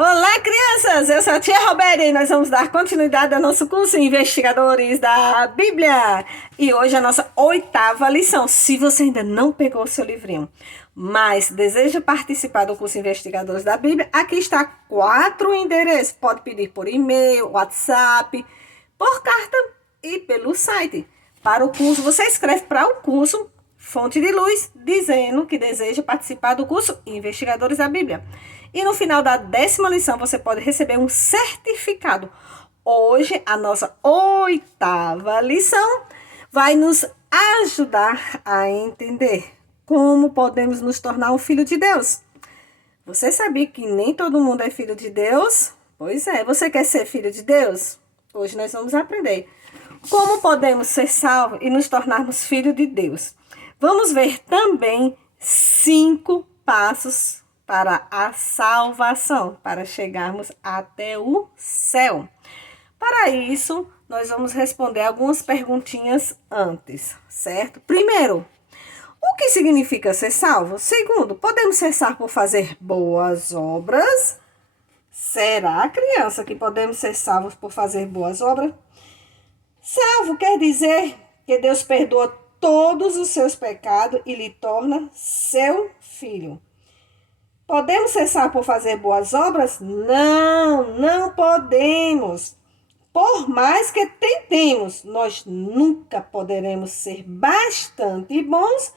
Olá, crianças! Eu sou a tia Roberta e nós vamos dar continuidade ao nosso curso Investigadores da Bíblia. E hoje é a nossa 8ª lição. Se você ainda não pegou o seu livrinho, mas deseja participar do curso Investigadores da Bíblia, aqui está 4 endereços. Pode pedir por e-mail, WhatsApp, por carta e pelo site. Para o curso, você escreve para o curso Fonte de Luz, dizendo que deseja participar do curso Investigadores da Bíblia. E no final da 10ª lição, você pode receber um certificado. Hoje, a nossa 8ª lição vai nos ajudar a entender como podemos nos tornar um filho de Deus. Você sabia que nem todo mundo é filho de Deus? Pois é, você quer ser filho de Deus? Hoje nós vamos aprender como podemos ser salvos e nos tornarmos filhos de Deus. Vamos ver também 5 passos para a salvação, para chegarmos até o céu. Para isso, nós vamos responder algumas perguntinhas antes, certo? Primeiro, o que significa ser salvo? Segundo, podemos ser salvos por fazer boas obras? Será, criança, que podemos ser salvos por fazer boas obras? Salvo quer dizer que Deus perdoa todos os seus pecados e lhe torna seu filho. Podemos ser salvos por fazer boas obras? Não podemos. Por mais que tentemos, nós nunca poderemos ser bastante bons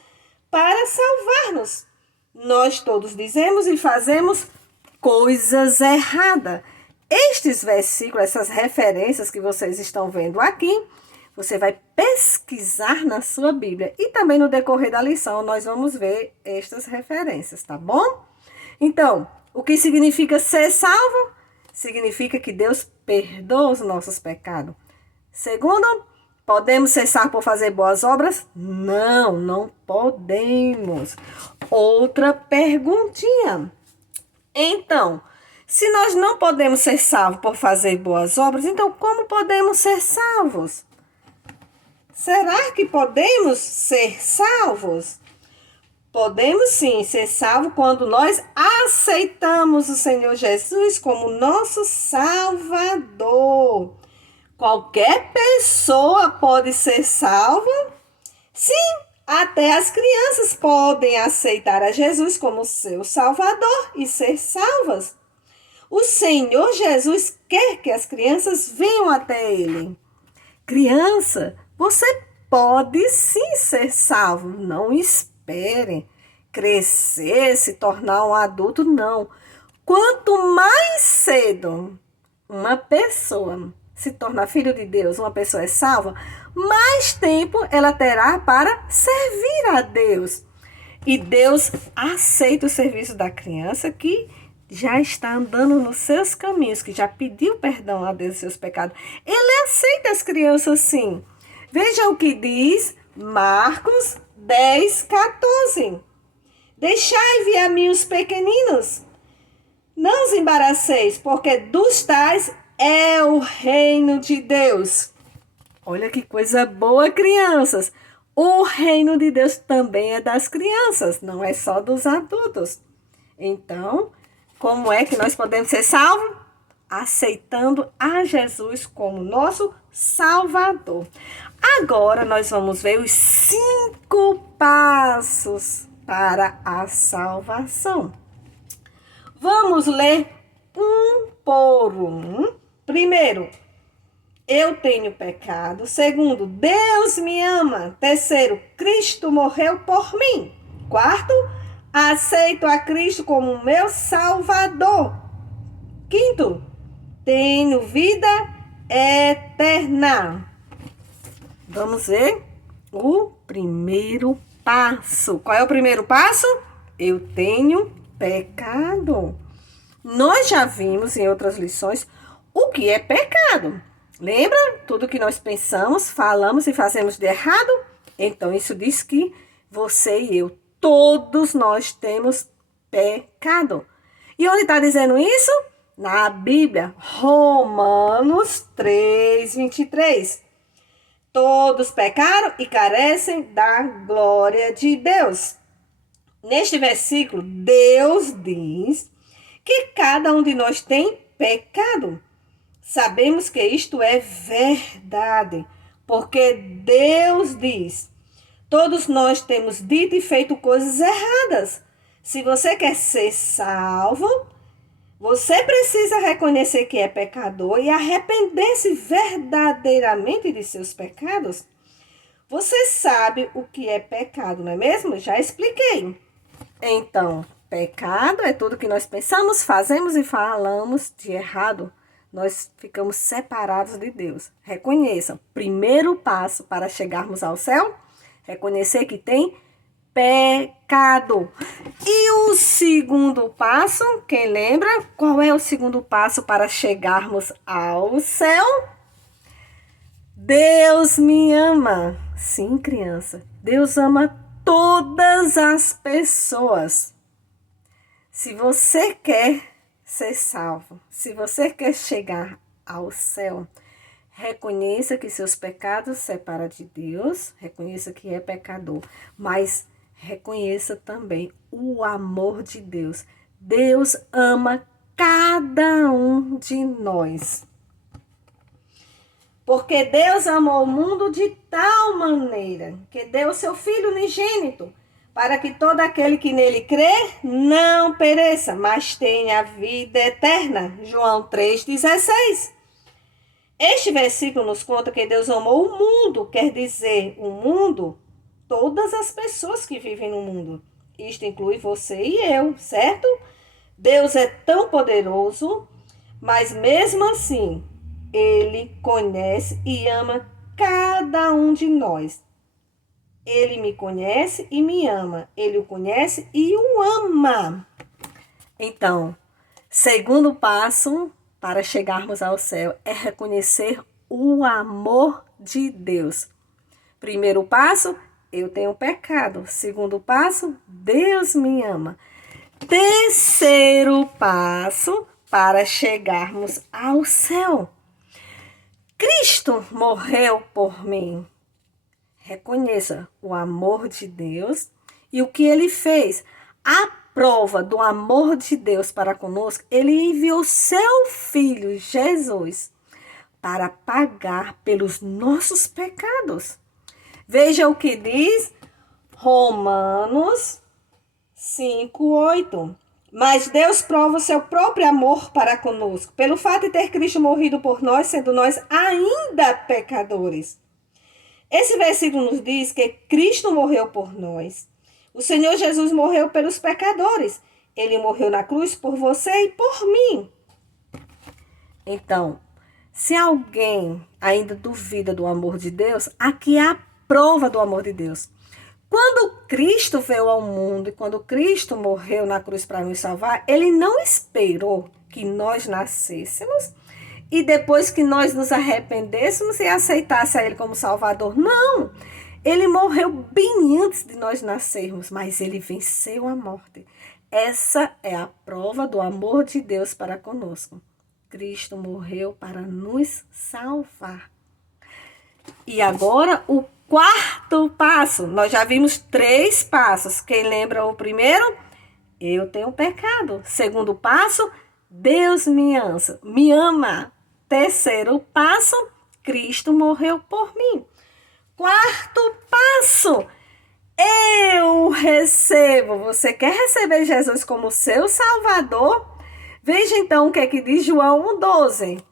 para salvar-nos. Nós todos dizemos e fazemos coisas erradas. Estes versículos, essas referências que vocês estão vendo aqui, você vai pesquisar na sua Bíblia. E também no decorrer da lição nós vamos ver estas referências, tá bom? Então, o que significa ser salvo? Significa que Deus perdoa os nossos pecados. Segundo, podemos ser salvos por fazer boas obras? Não podemos. Outra perguntinha. Então, se nós não podemos ser salvos por fazer boas obras, então como podemos ser salvos? Será que podemos ser salvos? Podemos sim ser salvos quando nós aceitamos o Senhor Jesus como nosso Salvador. Qualquer pessoa pode ser salva? Sim, até as crianças podem aceitar a Jesus como seu Salvador e ser salvas. O Senhor Jesus quer que as crianças venham até Ele. Criança, você pode sim ser salvo, não espere crescer, se tornar um adulto, não. Quanto mais cedo uma pessoa se torna filho de Deus, uma pessoa é salva, mais tempo ela terá para servir a Deus. E Deus aceita o serviço da criança que já está andando nos seus caminhos, que já pediu perdão a Deus dos seus pecados. Ele aceita as crianças sim. Veja o que diz Marcos 10:14. Deixai vir a mim os pequeninos, não os embaraceis, porque dos tais é o reino de Deus. Olha que coisa boa, crianças. O reino de Deus também é das crianças, não é só dos adultos. Então, como é que nós podemos ser salvos? Aceitando a Jesus como nosso Salvador. Agora nós vamos ver os 5 passos para a salvação. Vamos ler um por um. Primeiro, eu tenho pecado. Segundo, Deus me ama. Terceiro, Cristo morreu por mim. Quarto, aceito a Cristo como meu Salvador. Quinto, tenho vida eterna. Vamos ver o primeiro passo. Qual é o primeiro passo? Eu tenho pecado. Nós já vimos em outras lições o que é pecado. Lembra? Tudo que nós pensamos, falamos e fazemos de errado? Então, isso diz que você e eu, todos nós temos pecado. E onde está dizendo isso? Na Bíblia, Romanos 3:23. Todos pecaram e carecem da glória de Deus. Neste versículo, Deus diz que cada um de nós tem pecado. Sabemos que isto é verdade, porque Deus diz: todos nós temos dito e feito coisas erradas. Se você quer ser salvo, você precisa reconhecer que é pecador e arrepender-se verdadeiramente de seus pecados. Você sabe o que é pecado, não é mesmo? Já expliquei. Então, pecado é tudo que nós pensamos, fazemos e falamos de errado. Nós ficamos separados de Deus. Reconheçam. Primeiro passo para chegarmos ao céu, reconhecer que tem pecado. E o segundo passo, quem lembra? Qual é o segundo passo para chegarmos ao céu? Deus me ama. Sim, criança. Deus ama todas as pessoas. Se você quer ser salvo, se você quer chegar ao céu, reconheça que seus pecados separam de Deus, reconheça que é pecador, mas reconheça também o amor de Deus. Deus ama cada um de nós. Porque Deus amou o mundo de tal maneira que deu seu Filho unigênito, para que todo aquele que nele crê não pereça, mas tenha vida eterna. João 3,16. Este versículo nos conta que Deus amou o mundo, quer dizer, o mundo, todas as pessoas que vivem no mundo. Isto inclui você e eu, certo? Deus é tão poderoso, mas mesmo assim, Ele conhece e ama cada um de nós. Ele me conhece e me ama. Ele o conhece e o ama. Então, segundo passo para chegarmos ao céu é reconhecer o amor de Deus. Primeiro passo, eu tenho pecado. Segundo passo, Deus me ama. Terceiro passo para chegarmos ao céu. Cristo morreu por mim. Reconheça o amor de Deus e o que Ele fez. A prova do amor de Deus para conosco, Ele enviou seu Filho, Jesus, para pagar pelos nossos pecados. Veja o que diz Romanos 5:8. Mas Deus prova o seu próprio amor para conosco, pelo fato de ter Cristo morrido por nós, sendo nós ainda pecadores. Esse versículo nos diz que Cristo morreu por nós. O Senhor Jesus morreu pelos pecadores. Ele morreu na cruz por você e por mim. Então, se alguém ainda duvida do amor de Deus, aqui é a prova do amor de Deus. Quando Cristo veio ao mundo e quando Cristo morreu na cruz para nos salvar, Ele não esperou que nós nascêssemos e depois que nós nos arrependêssemos e aceitássemos a Ele como Salvador. Não! Ele morreu bem antes de nós nascermos, mas Ele venceu a morte. Essa é a prova do amor de Deus para conosco. Cristo morreu para nos salvar. E agora o quarto passo. Nós já vimos 3 passos. Quem lembra o primeiro? Eu tenho pecado. Segundo passo, Deus me ama. Terceiro passo, Cristo morreu por mim. Quarto passo, eu recebo. Você quer receber Jesus como seu Salvador? Veja então o que é que diz João 1,12.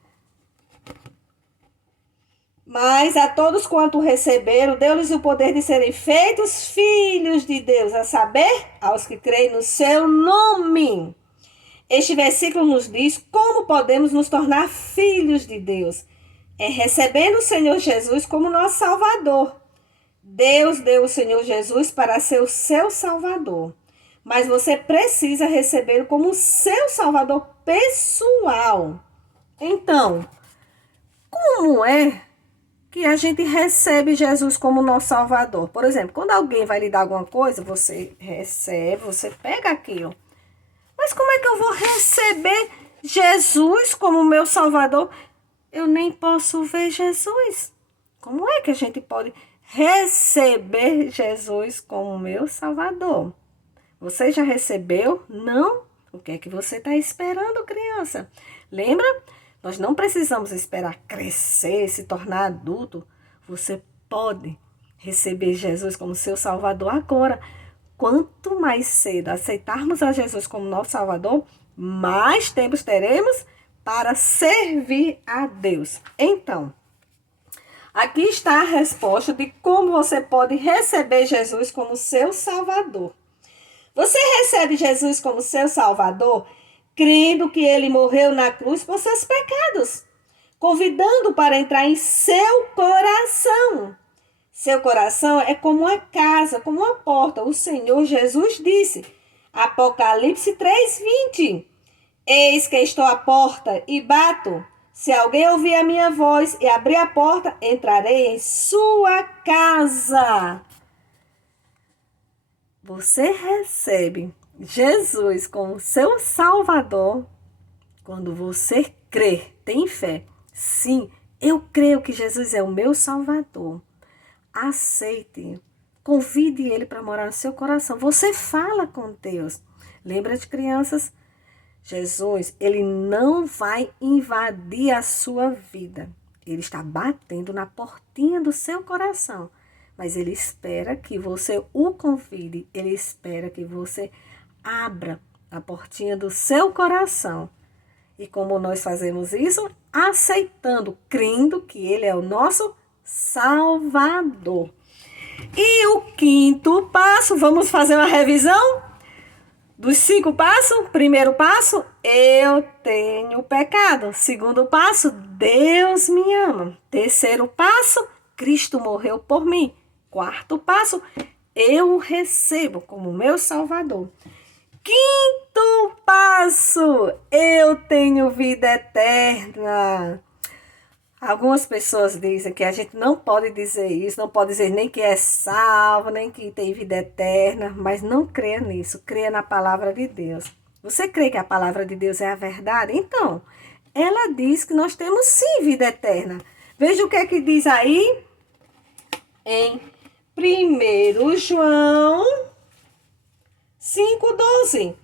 Mas a todos quanto receberam, deu-lhes o poder de serem feitos filhos de Deus, a saber, aos que creem no seu nome. Este versículo nos diz como podemos nos tornar filhos de Deus. É recebendo o Senhor Jesus como nosso Salvador. Deus deu o Senhor Jesus para ser o seu Salvador. Mas você precisa recebê-lo como o seu Salvador pessoal. Então, como é que a gente recebe Jesus como nosso Salvador? Por exemplo, quando alguém vai lhe dar alguma coisa, você recebe, você pega aquilo. Mas como é que eu vou receber Jesus como meu Salvador? Eu nem posso ver Jesus. Como é que a gente pode receber Jesus como meu Salvador? Você já recebeu? Não? O que é que você está esperando, criança? Lembra? Nós não precisamos esperar crescer, se tornar adulto. Você pode receber Jesus como seu Salvador agora. Quanto mais cedo aceitarmos a Jesus como nosso Salvador, mais tempos teremos para servir a Deus. Então, aqui está a resposta de como você pode receber Jesus como seu Salvador. Você recebe Jesus como seu Salvador, crendo que ele morreu na cruz por seus pecados, convidando para entrar em seu coração. Seu coração é como uma casa, como uma porta. O Senhor Jesus disse, Apocalipse 3:20, eis que estou à porta e bato. Se alguém ouvir a minha voz e abrir a porta, entrarei em sua casa. Você recebe Jesus como seu Salvador quando você crê, tem fé. Sim, eu creio que Jesus é o meu Salvador. Aceite, convide ele para morar no seu coração. Você fala com Deus. Lembra de crianças? Jesus, ele não vai invadir a sua vida. Ele está batendo na portinha do seu coração. Mas ele espera que você o convide. Ele espera que você abra a portinha do seu coração. E como nós fazemos isso? Aceitando, crendo que ele é o nosso Salvador. E o quinto passo, vamos fazer uma revisão dos 5 passos. Primeiro passo, eu tenho pecado. Segundo passo, Deus me ama. Terceiro passo, Cristo morreu por mim. Quarto passo, eu o recebo como meu Salvador. Quinto passo, eu tenho vida eterna. Algumas pessoas dizem que a gente não pode dizer isso, não pode dizer nem que é salvo, nem que tem vida eterna, mas não creia nisso, creia na palavra de Deus. Você crê que a palavra de Deus é a verdade? Então, ela diz que nós temos sim vida eterna. Veja o que é que diz aí em 1 João 5,12.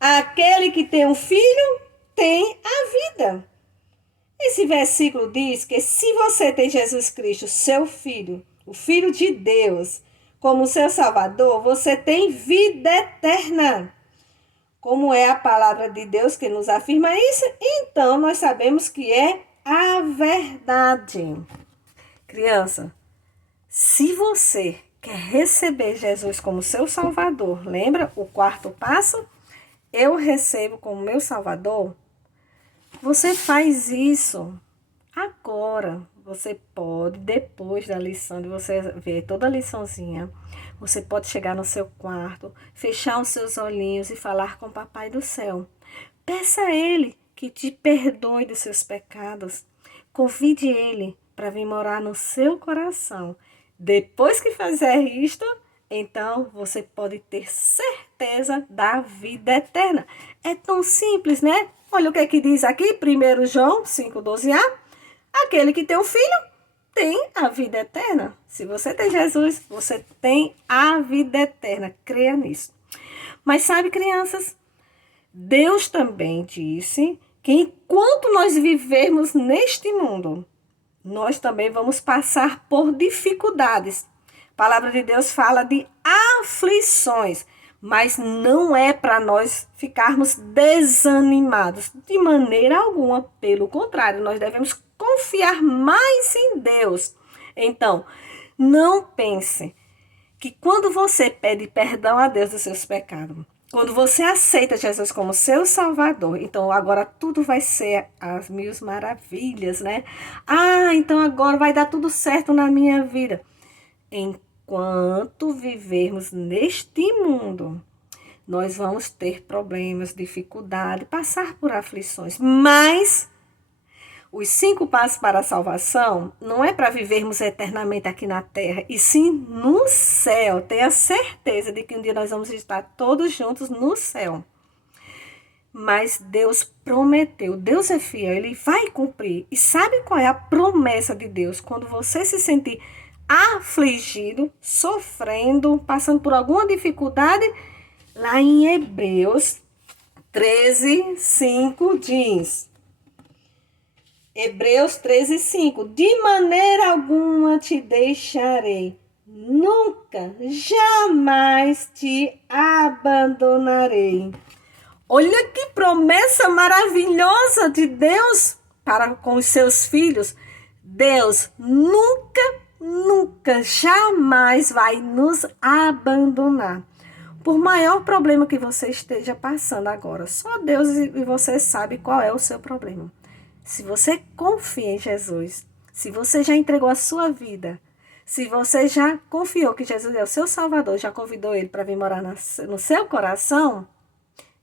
Aquele que tem um filho tem a vida. Esse versículo diz que se você tem Jesus Cristo, seu Filho, o Filho de Deus, como seu Salvador, você tem vida eterna. Como é a palavra de Deus que nos afirma isso, então nós sabemos que é a verdade. Criança, se você quer receber Jesus como seu Salvador, lembra o quarto passo? Eu recebo como meu Salvador. Você faz isso agora. Você pode, depois da lição, de você ver toda a liçãozinha, você pode chegar no seu quarto, fechar os seus olhinhos e falar com o Papai do Céu. Peça a Ele que te perdoe dos seus pecados. Convide Ele para vir morar no seu coração. Depois que fizer isto, então você pode ter certeza da vida eterna. É tão simples, né? Olha o que é que diz aqui, 1 João 5,12a. Aquele que tem um filho tem a vida eterna. Se você tem Jesus, você tem a vida eterna. Creia nisso. Mas sabe, crianças, Deus também disse que enquanto nós vivermos neste mundo, nós também vamos passar por dificuldades. A palavra de Deus fala de aflições. Mas não é para nós ficarmos desanimados de maneira alguma. Pelo contrário, nós devemos confiar mais em Deus. Então, não pense que quando você pede perdão a Deus dos seus pecados, quando você aceita Jesus como seu Salvador, então agora tudo vai ser as mil maravilhas, né? Então agora vai dar tudo certo na minha vida. Enquanto vivermos neste mundo, nós vamos ter problemas, dificuldade, passar por aflições. Mas os 5 passos para a salvação não é para vivermos eternamente aqui na terra, e sim no céu. Tenha certeza de que um dia nós vamos estar todos juntos no céu. Mas Deus prometeu, Deus é fiel, Ele vai cumprir. E sabe qual é a promessa de Deus? Quando você se sentir afligido, sofrendo, passando por alguma dificuldade, lá em Hebreus 13:5 diz. Hebreus 13:5. De maneira alguma te deixarei. Nunca, jamais te abandonarei. Olha que promessa maravilhosa de Deus para com os seus filhos. Deus nunca, jamais vai nos abandonar. Por maior problema que você esteja passando agora, só Deus e você sabe qual é o seu problema. Se você confia em Jesus, se você já entregou a sua vida, se você já confiou que Jesus é o seu Salvador, já convidou Ele para vir morar no seu coração,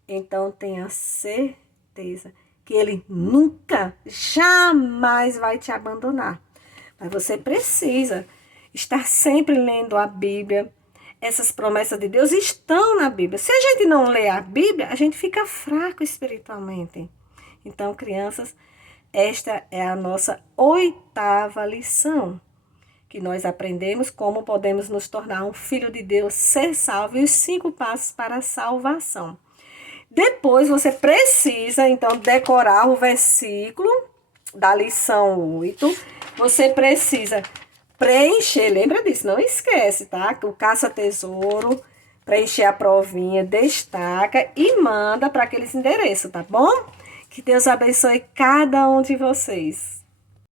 então tenha certeza que Ele nunca, jamais vai te abandonar. Mas você precisa estar sempre lendo a Bíblia. Essas promessas de Deus estão na Bíblia. Se a gente não lê a Bíblia, a gente fica fraco espiritualmente. Então, crianças, esta é a nossa 8ª lição, que nós aprendemos como podemos nos tornar um filho de Deus, ser salvo e os 5 passos para a salvação. Depois você precisa, então, decorar o versículo da lição 8. Você precisa preencher, lembra disso, não esquece, tá? O caça-tesouro, preencher a provinha, destaca e manda para aqueles endereços, tá bom? Que Deus abençoe cada um de vocês.